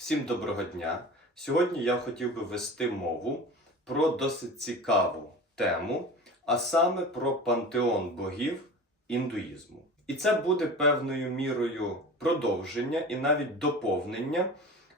Всім доброго дня! Сьогодні я хотів би вести мову про досить цікаву тему, а саме про пантеон богів індуїзму. І це буде певною мірою продовження і навіть доповнення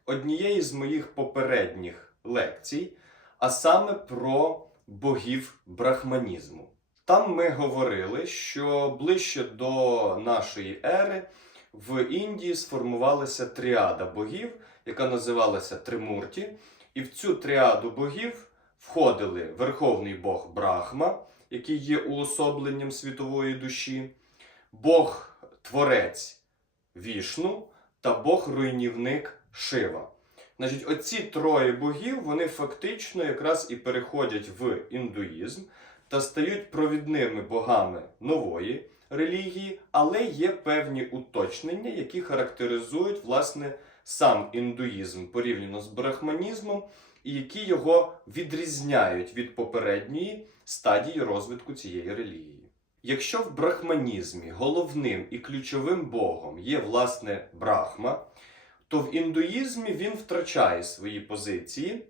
однієї з моїх попередніх лекцій, а саме про богів брахманізму. Там ми говорили, що ближче до нашої ери в Індії сформувалася тріада богів, яка називалася Тримурті. І в цю тріаду богів входили Верховний Бог Брахма, який є уособленням світової душі, Бог Творець Вішну та Бог руйнівник Шива. Значить, оці троє богів вони фактично якраз і переходять в індуїзм та стають провідними богами нової релігії, але є певні уточнення, які характеризують власне сам індуїзм порівняно з брахманізмом, і які його відрізняють від попередньої стадії розвитку цієї релігії. Якщо в брахманізмі головним і ключовим богом є власне Брахма, то в індуїзмі він втрачає свої позиції.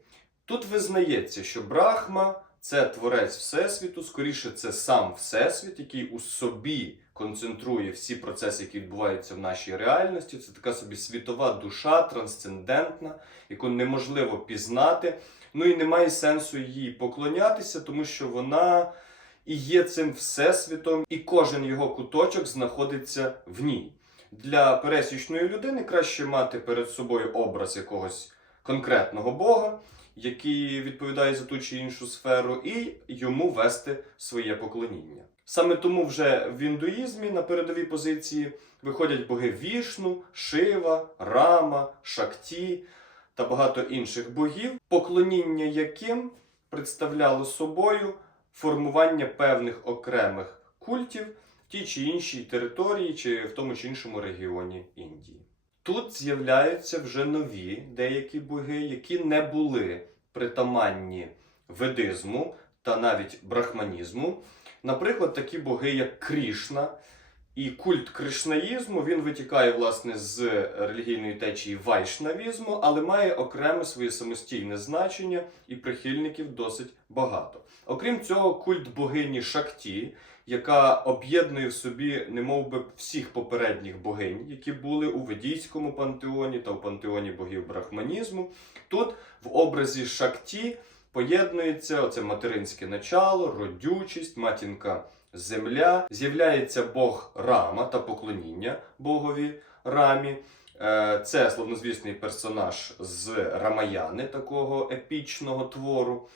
Тут визнається, що Брахма це творець Всесвіту, скоріше, це сам Всесвіт, який у собі концентрує всі процеси, які відбуваються в нашій реальності. Це така собі світова душа, трансцендентна, яку неможливо пізнати. Ну і немає сенсу їй поклонятися, тому що вона і є цим всесвітом, і кожен його куточок знаходиться в ній. Для пересічної людини краще мати перед собою образ якогось конкретного Бога, який відповідає за ту чи іншу сферу, і йому вести своє поклоніння. Саме тому вже в індуїзмі на передовій позиції виходять боги Вішну, Шива, Рама, Шакті та багато інших богів, поклоніння яким представляло собою формування певних окремих культів в тій чи іншій території, чи в тому чи іншому регіоні Індії. Тут з'являються вже нові деякі боги, які не були притаманні ведизму та навіть брахманізму. Наприклад, такі боги, як Крішна, і культ кришнаїзму він витікає власне з релігійної течії вайшнавізму, але має окреме своє самостійне значення і прихильників досить багато. Окрім цього, культ богині Шакті, яка об'єднує в собі немов би всіх попередніх богинь, які були у ведійському пантеоні та у пантеоні богів брахманізму. Тут в образі Шакті поєднується оце материнське начало, родючість, матінка земля. З'являється Бог Рама та поклоніння Богові Рамі. Е, Це словнозвісний персонаж з Рамаяни, такого епічного твору.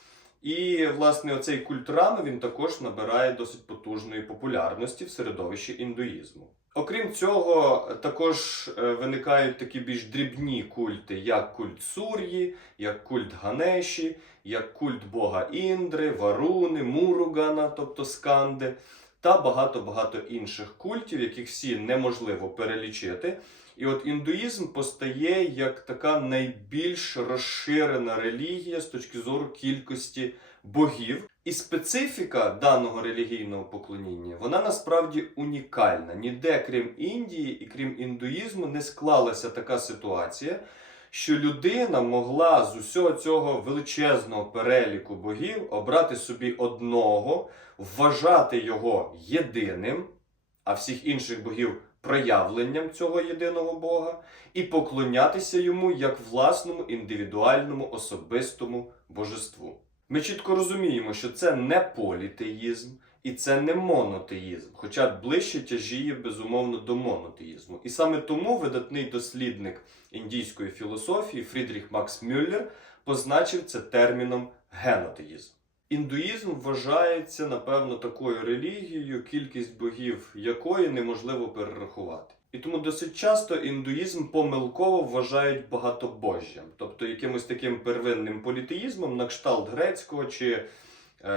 І, власне, оцей культ Рами він також набирає досить потужної популярності в середовищі індуїзму. Окрім цього, також е, виникають такі більш дрібні культи, як культ Сур'ї, як культ Ганеші, як культ Бога Індри, Варуни, Муругана, тобто Сканди, та багато-багато інших культів, яких всі неможливо перелічити. І от індуїзм постає як така найбільш розширена релігія з точки зору кількості богів. І специфіка даного релігійного поклоніння, вона насправді унікальна. Ніде, крім Індії і крім індуїзму, не склалася така ситуація, що людина могла з усього цього величезного переліку богів обрати собі одного, вважати його єдиним, а всіх інших богів проявленням цього єдиного Бога, і поклонятися йому як власному індивідуальному особистому божеству. Ми чітко розуміємо, що це не політеїзм і це не монотеїзм, хоча ближче тяжіє безумовно до монотеїзму. І саме тому видатний дослідник індійської філософії Фрідріх Макс Мюллер позначив це терміном генотеїзм. Індуїзм вважається, напевно, такою релігією, кількість богів якої неможливо перерахувати. І тому досить часто індуїзм помилково вважають багатобожжям, тобто якимось таким первинним політеїзмом на кшталт грецького чи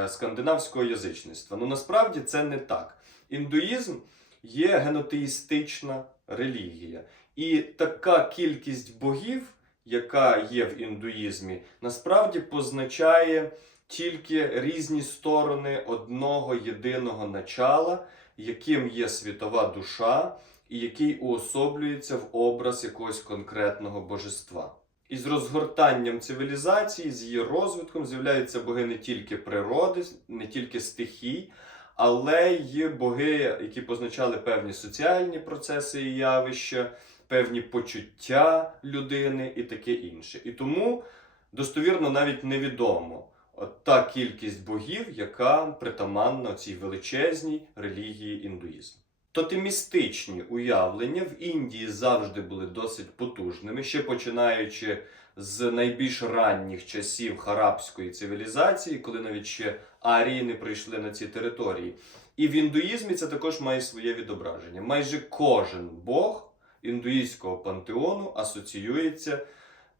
скандинавського язичництва. Ну насправді це не так. Індуїзм є генотеїстична релігія. І така кількість богів, яка є в індуїзмі, насправді позначає тільки різні сторони одного єдиного начала, яким є світова душа, і який уособлюється в образ якогось конкретного божества. І з розгортанням цивілізації, з її розвитком з'являються боги не тільки природи, не тільки стихій, але й боги, які позначали певні соціальні процеси і явища, певні почуття людини і таке інше. І тому достовірно навіть невідомо от та кількість богів, яка притаманна цій величезній релігії індуїзму. Тотемістичні уявлення в Індії завжди були досить потужними, ще починаючи з найбільш ранніх часів харабської цивілізації, коли навіть ще арії не прийшли на ці території. І в індуїзмі це також має своє відображення. Майже кожен бог індуїзького пантеону асоціюється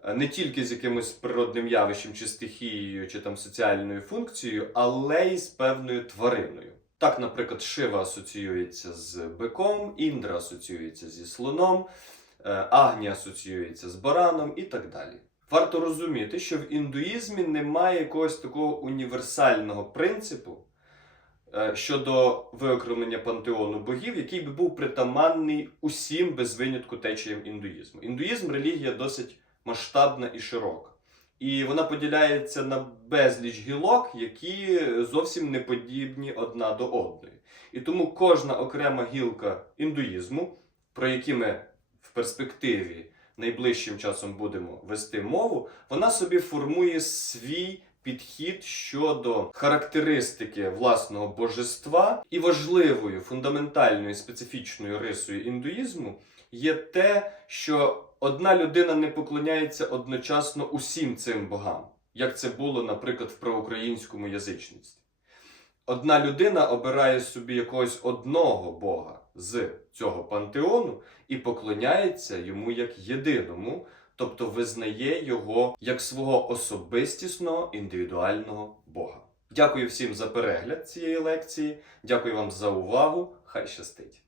е, не тільки з якимось природним явищем, чи стихією, чи там соціальною функцією, але й з певною твариною. Так, наприклад, Шива асоціюється з биком, Індра асоціюється зі слоном, е, Агні асоціюється з бараном і так далі. Варто розуміти, що в індуїзмі немає якогось такого універсального принципу е, щодо виокремлення пантеону богів, який би був притаманний усім без винятку течіям індуїзму. Індуїзм релігія досить масштабна і широка. І вона поділяється на безліч гілок, які зовсім не подібні одна до одної. І тому кожна окрема гілка індуїзму, про які ми в перспективі найближчим часом будемо вести мову, вона собі формує свій підхід щодо характеристики власного божества. І важливою фундаментальною специфічною рисою індуїзму є те, що одна людина не поклоняється одночасно усім цим богам, як це було, наприклад, в проукраїнському язичництві. Одна людина обирає собі якогось одного бога з цього пантеону і поклоняється йому як єдиному, тобто визнає його як свого особистісного індивідуального бога. Дякую всім за перегляд цієї лекції. Дякую вам за увагу. Хай щастить!